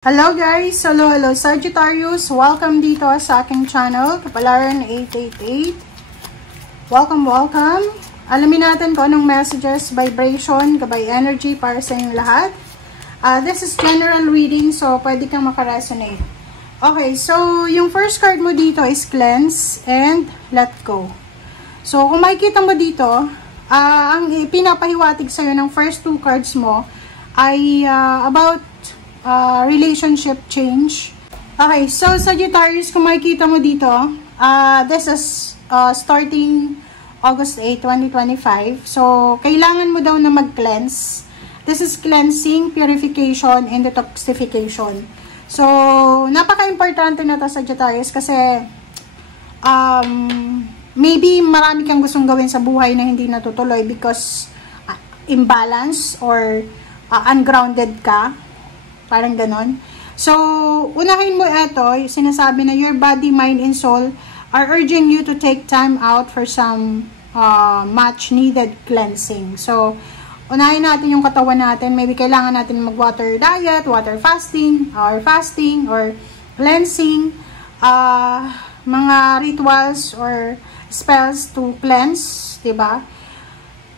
Hello guys! Hello Sagittarius! Welcome dito sa aking channel, Kapalaran 888. Welcome! Alamin natin kung anong messages, vibration, gabay energy para sa inyong lahat. This is general reading, so pwede kang makaresonate. Okay, so yung first card mo dito is cleanse and let go. So kung makikita mo dito, ang pinapahiwatig sa'yo ng first two cards mo ay about relationship change. Okay, so Sagittarius, kung makikita mo dito, this is starting August 8, 2025. So, kailangan mo daw na mag-cleanse. This is cleansing, purification, and detoxification. So, napaka-importante na to, Sagittarius, kasi maybe marami kang gustong gawin sa buhay na hindi natutuloy because imbalance or ungrounded ka. Parang ganon. So, unahin mo ito, sinasabi na your body, mind, and soul are urging you to take time out for some much needed cleansing. So, unahin natin yung katawan natin. Maybe kailangan natin mag-water diet, water fasting, or cleansing, mga rituals or spells to cleanse, diba?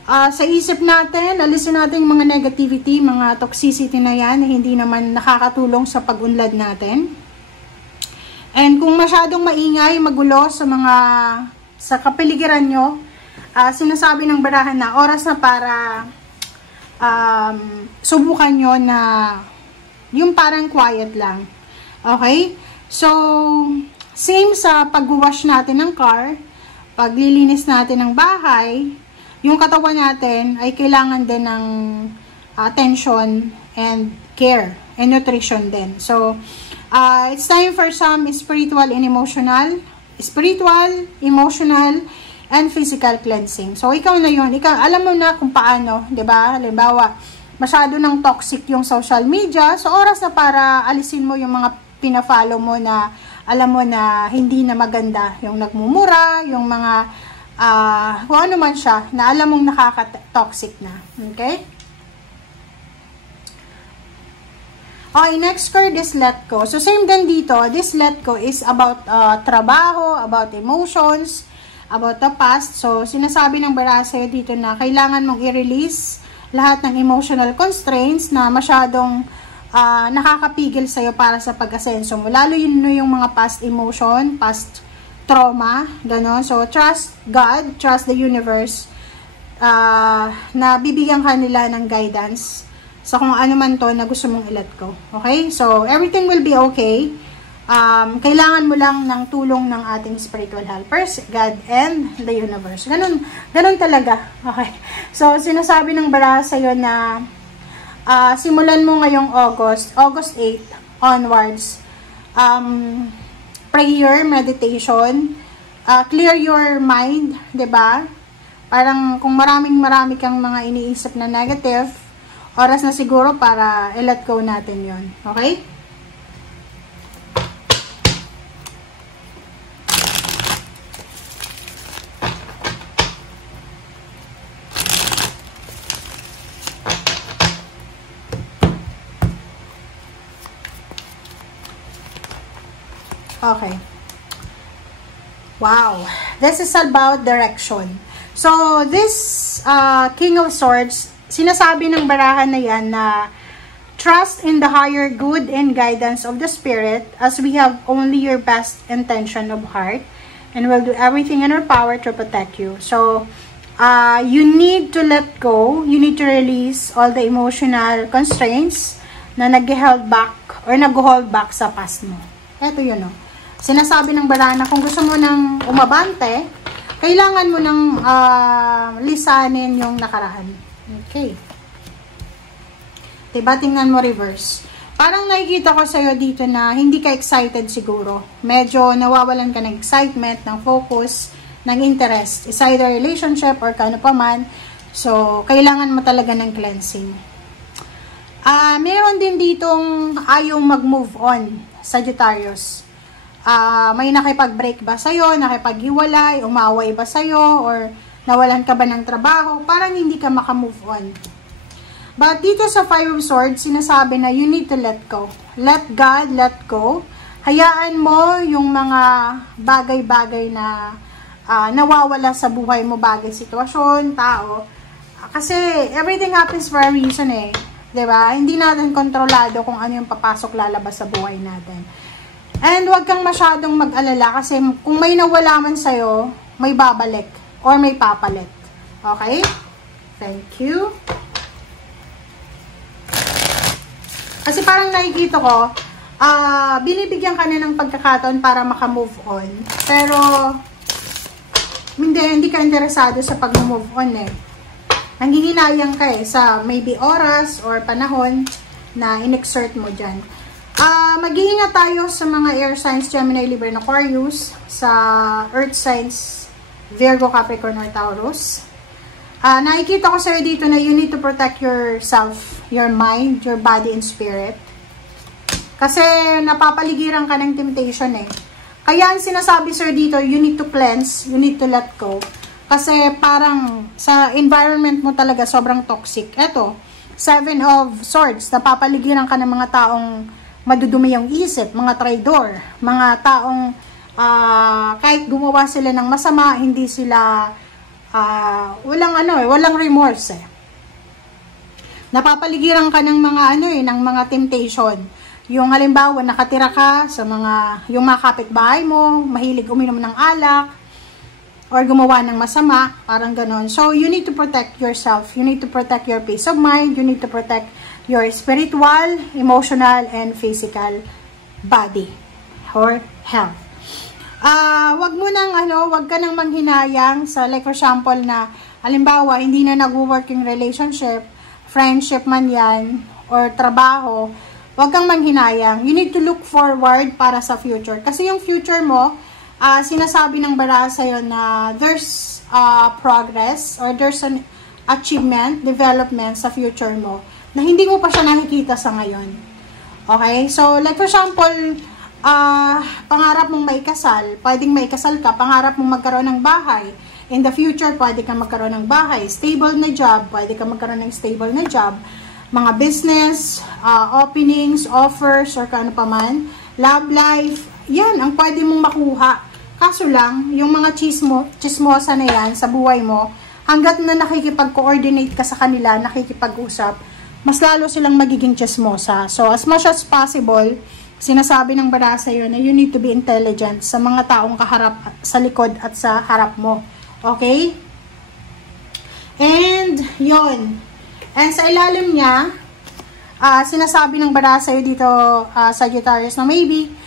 Sa isip natin, alisin natin yung mga negativity, mga toxicity na yan, na hindi naman nakakatulong sa pag-unlad natin. And kung masyadong maingay, magulo sa kapaligiran nyo, sinasabi ng barahan na oras na para subukan nyo na yung parang quiet lang. Okay? So, same sa pag-wash natin ng car, paglilinis natin ng bahay, yung katawan natin ay kailangan din ng attention and care and nutrition din. So, it's time for some spiritual, emotional, and physical cleansing. So, ikaw na yun. Ikaw, alam mo na kung paano, diba? Halimbawa, masyado ng toxic yung social media. So, oras na para alisin mo yung mga pina-follow mo na alam mo na hindi na maganda. Yung nagmumura, yung mga kung ano man siya, na alam mong nakaka-toxic na. Okay? Okay, next card is let go. So, same din dito. This let go is about trabaho, about emotions, about the past. So, sinasabi ng baraha dito na kailangan mong i-release lahat ng emotional constraints na masyadong nakakapigil sa'yo para sa pag-asenso mo. Lalo yun yung mga past emotion, past trauma, gano'n. So, trust God, trust the universe, na bibigyan ka nila ng guidance sa kung ano man to na gusto mong i-let go. Okay? So, everything will be okay. Kailangan mo lang ng tulong ng ating spiritual helpers, God and the universe. Ganun talaga. Okay? So, sinasabi ng baraha sa'yo na simulan mo ngayong August 8 onwards, prayer, meditation, clear your mind, 'di ba? Parang kung marami kang mga iniisip na negative, oras na siguro para i-let go natin 'yon. Okay? Okay. Wow. This is about direction. So, this King of Swords, sinasabi ng baraha na yan na trust in the higher good and guidance of the Spirit as we have only your best intention of heart and will do everything in our power to protect you. So, you need to let go. You need to release all the emotional constraints na nag-hold back sa past mo. Ito yun, no? Sinasabi ng baraha na kung gusto mo ng umabante, kailangan mo ng lisanin yung nakaraan. Okay. Diba? Tingnan mo reverse. Parang nakikita ko sa'yo dito na hindi ka excited siguro. Medyo nawawalan ka ng excitement, ng focus, ng interest. It's either relationship or kano pa man. So, kailangan mo talaga ng cleansing. Meron din ditong ayaw mag-move on, Sagittarius. May nakipag-break ba sa'yo, nakipag-hiwalay, umaway ba sa'yo, or nawalan ka ba ng trabaho, parang hindi ka maka-move on. But dito sa Five of Swords, sinasabi na you need to let go. Let God, let go. Hayaan mo yung mga bagay-bagay na nawawala sa buhay mo, bagay, sitwasyon, tao. Kasi everything happens for a reason eh. 'Di ba? Hindi natin kontrolado kung ano yung papasok lalabas sa buhay natin. And huwag kang masyadong mag-alala kasi kung may nawala man sa'yo, may babalik or may papalit. Okay? Thank you. Kasi parang nakikita ko, binibigyan ka na ng pagkakataon para maka-move on. Pero, hindi ka interesado sa pag-move on eh. Nanghihinayang ka eh sa maybe oras or panahon na in-exert mo dyan. Mag-iingat tayo sa mga air signs, Gemini, Libra, and Aquarius. Sa earth signs, Virgo, Capricorn, or Taurus. Nakikita ko sa'yo dito na you need to protect yourself, your mind, your body, and spirit. Kasi napapaligiran ka ng temptation eh. Kaya ang sinasabi sir dito, you need to cleanse, you need to let go. Kasi parang sa environment mo talaga sobrang toxic. Eto, Seven of Swords, napapaligiran ka ng mga taong madudumi yung isip, mga traidor, mga taong kahit gumawa sila ng masama, hindi sila walang remorse eh. Napapaligiran ka ng mga ng mga temptation. Yung halimbawa, nakatira ka sa yung mga kapitbahay mo, mahilig uminom ng alak, or gumawa ng masama, parang ganon. So, you need to protect yourself. You need to protect your peace of mind. You need to protect your spiritual, emotional, and physical body or health. Wag ka nang manghinayang sa, like for example na, halimbawa, hindi na nag-working relationship, friendship man yan, or trabaho, wag kang manghinayang. You need to look forward para sa future. Kasi yung future mo, sinasabi ng baraha sa'yo na there's progress, or there's an achievement, development sa future mo, na hindi mo pa siya nakikita sa ngayon. Okay? So, like for example, pangarap mong maikasal, pwedeng maikasal ka, pangarap mong magkaroon ng bahay, in the future, pwede kang magkaroon ng bahay, stable na job, pwede kang magkaroon ng stable na job, mga business, openings, offers, or kano pa man, love life, yan, ang pwede mong makuha. Kaso lang, yung mga chismosa na yan sa buhay mo, hanggat na nakikipag-coordinate ka sa kanila, nakikipag-usap, mas lalo silang magiging chismosa. So, as much as possible, sinasabi ng baraha sa'yo na you need to be intelligent sa mga taong kaharap, sa likod at sa harap mo. Okay? And, yon. And sa ilalim niya, sinasabi ng baraha sa'yo dito, Sagittarius, na maybe,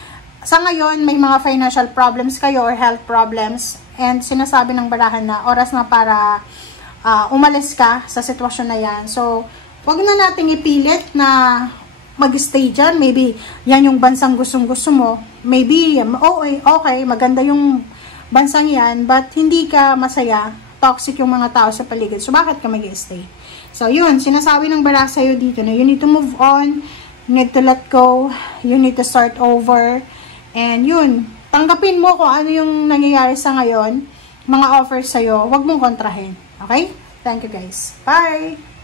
sa ngayon, may mga financial problems kayo or health problems. And sinasabi ng baraha na oras na para umalis ka sa sitwasyon na yan. So, wag na nating ipilit na mag-stay dyan. Maybe, yan yung bansang gustong-gusto mo. Maybe, okay, maganda yung bansang yan, but hindi ka masaya. Toxic yung mga tao sa paligid. So, bakit ka mag-stay? So, yun, sinasabi ng baraha sa'yo dito na you need to move on, you need to let go, you need to start over, and yun, tanggapin mo kung ano yung nangyayari sa ngayon, mga offers sa'yo, wag mong kontrahin. Okay? Thank you guys. Bye!